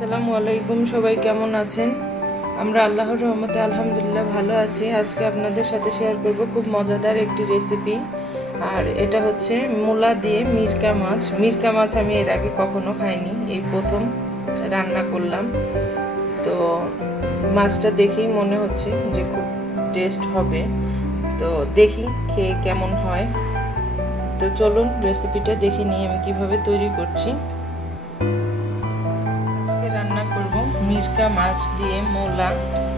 আসসালামু আলাইকুম, সবাই কেমন আছেন? আমরা আল্লাহর রহমতে আলহামদুলিল্লাহ ভালো আছি। আজকে আপনাদের সাথে শেয়ার করব খুব মজাদার একটি রেসিপি। আর এটা হচ্ছে মূলা দিয়ে মিরকা মাছ। মিরকা মাছ আমি এর আগে কখনো খাইনি, এই প্রথম রান্না করলাম। তো মাছটা দেখেই মনে হচ্ছে যে খুব টেস্ট হবে, তো দেখি খেয়ে কেমন হয়। তো চলুন রেসিপিটা দেখে নিই আমি কিভাবে তৈরি করছি। রান্না করব মিরকা মাছ দিয়ে মূলা।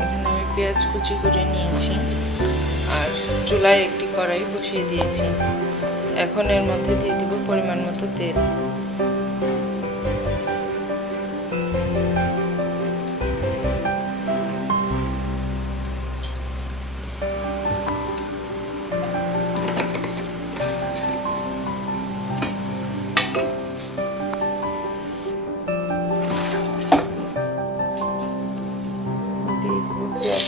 এখানে আমি পেঁয়াজ কুচি করে নিয়েছি আর চুলায় একটি কড়াই বসিয়ে দিয়েছি। এখন এর মধ্যে দিয়ে দিব পরিমাণ মতো তেল। দিয়ে দিব পেঁয়াজ।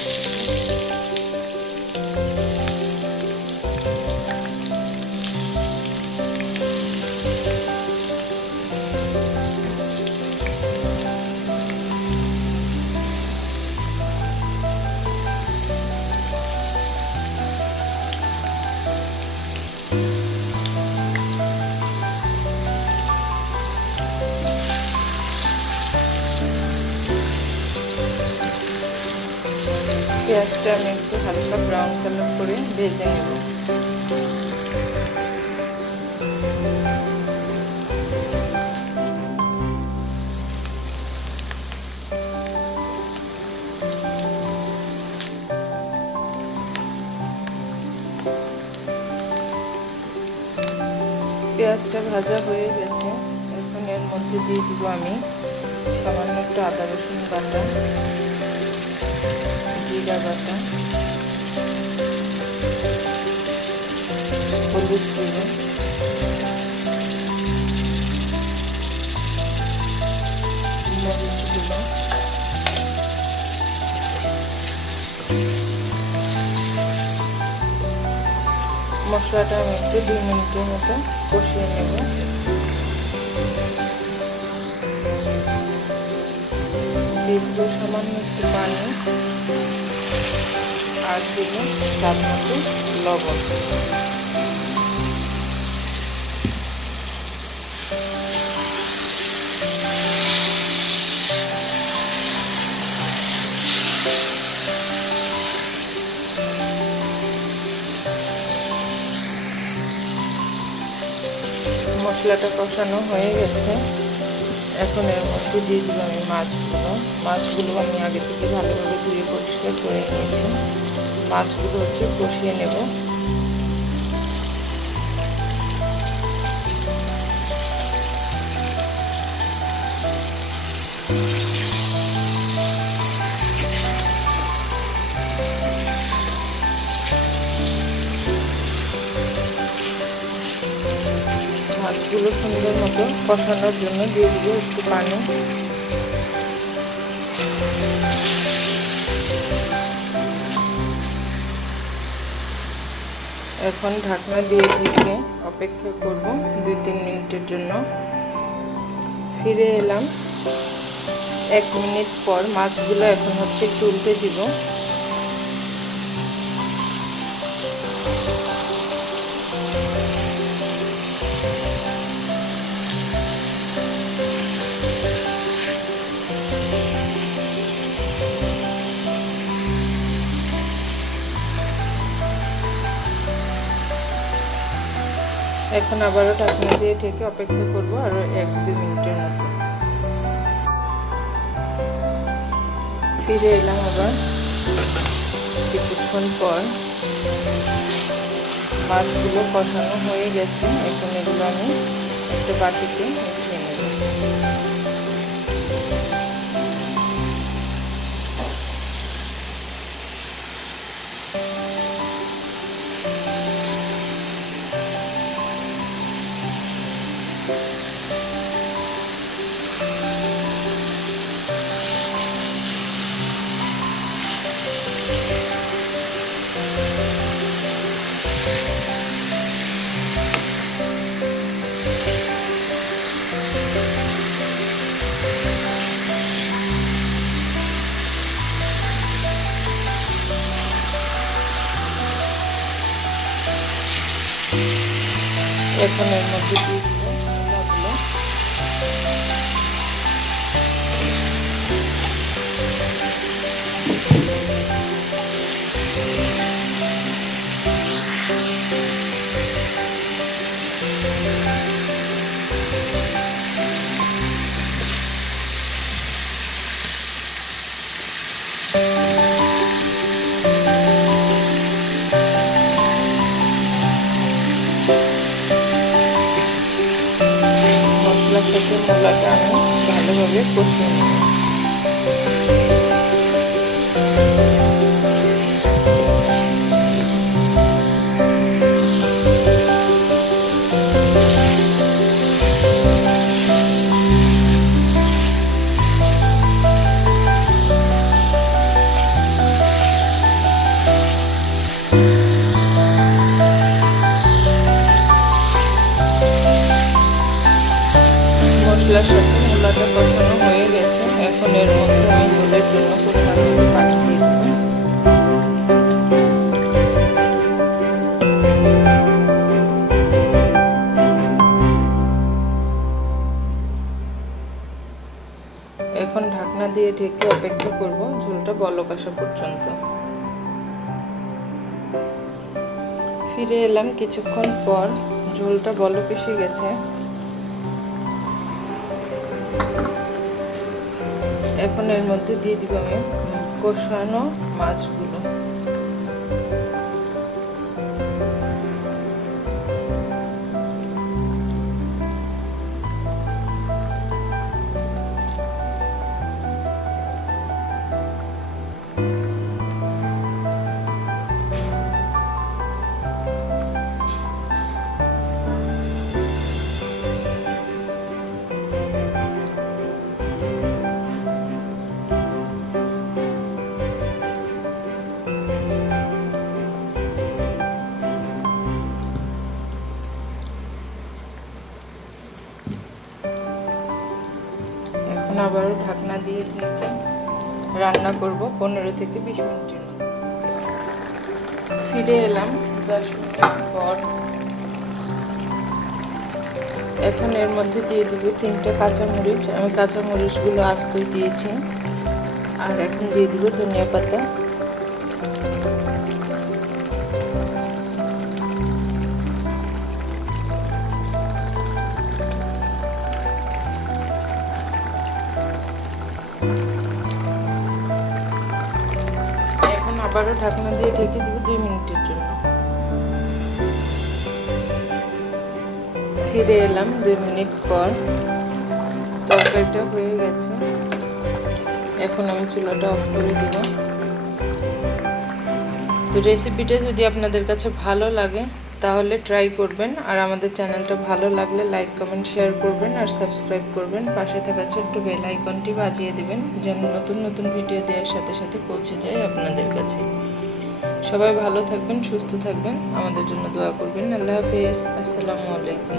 পেঁয়াজটা আমি একটু হালকা ব্রাউন কালার করে ভেজে নেব। পেঁয়াজটা ভাজা হয়ে গেছে। এখন এর মধ্যে দিয়ে দিব আমি সামান্য একটু আদা রসুন বাটা, জিরা বাটা, হলুদ গুঁড়ো, মরিচ গুঁড়ো, মশলাটা আমি একটু 2 মিনিটের মতো কষিয়ে নেব। দিয়ে দিব সামান্য একটু পানি আর দিব স্বাদ মতো লবণ। মশলাটা কষানো হয়ে গেছে। এখন এর মধ্যে দিয়ে দিব আমি মাছগুলো আমি আগে থেকে ভালোভাবে ধুয়ে পরিষ্কার করে নিয়েছি। মাছগুলো হচ্ছে কষিয়ে নেব। মাছগুলো সুন্দর মতো কষানোর জন্য দিয়ে দিব একটু পানি। এখন ঢাকনা দিয়ে ঢেকে অপেক্ষা করব 2-3 মিনিটের জন্য। ফিরে এলাম 1 মিনিট পর। মাছগুলো এখন হচ্ছে একটু উল্টে দিব। এখন আবারও ঢাকনা দিয়ে ঢেকে অপেক্ষা করব আরো 1-2 মিনিটের মতো। ফিরে এলাম আবার কিছুক্ষণ পর। মাছগুলো কষানো হয়ে গেছে। এখন এগুলো আমি একটা বাটিতে উঠিয়ে নেব। এখন এর মধ্যে দিয়ে দিব মূলাগুলো। মশলার সাথে মূলাটা আমি ভালোভাবে কষিয়ে নেব। মশলার সাথে মূলাটা কষানো হয়ে গেছে। এখন এর মধ্যে আমি ঝোলের জন্য পরিমাণ মতো পানি দিয়ে দেব। এখন ঢাকনা দিয়ে ঢেকে অপেক্ষা করব ঝোলটা বলক আসা পর্যন্ত। ফিরে এলাম কিছুক্ষণ পর, ঝোলটা বলক এসে গেছে। এখন এর মধ্যে দিয়ে দিব আমি কষানো মাছগুলো। এখন আবারও ঢাকনা দিয়ে ঢেকে রান্না করব 15 থেকে 20 মিনিটের মতো। ফিরে এলাম 10 মিনিট পর। এখন এর মধ্যে দিয়ে দিব 3টে কাঁচামরিচ। আমি কাঁচামরিচগুলো আস্তই দিয়েছি। আর এখন দিয়ে দিব ধনিয়া পাতা। আবারও ঢাকনা দিয়ে ঢেকে দেব 2 মিনিটের জন্য। ফিরে এলাম 2 মিনিট পর। তরকারিটা হয়ে গেছে। এখন আমি চুলাটা অফ করে দেব। তো রেসিপিটা যদি আপনাদের কাছে ভালো লাগে তাহলে ট্রাই করবেন। আর আমাদের চ্যানেলটা ভালো লাগলে লাইক কমেন্ট শেয়ার করবেন আর সাবস্ক্রাইব করবেন। পাশে থাকা ছোট্ট বেল আইকনটি বাজিয়ে দেবেন যেন নতুন নতুন ভিডিও দেওয়ার সাথে সাথে পৌঁছে যায় আপনাদের কাছে। সবাই ভালো থাকবেন, সুস্থ থাকবেন, আমাদের জন্য দোয়া করবেন। আল্লাহ হাফেজ। আসসালামু আলাইকুম।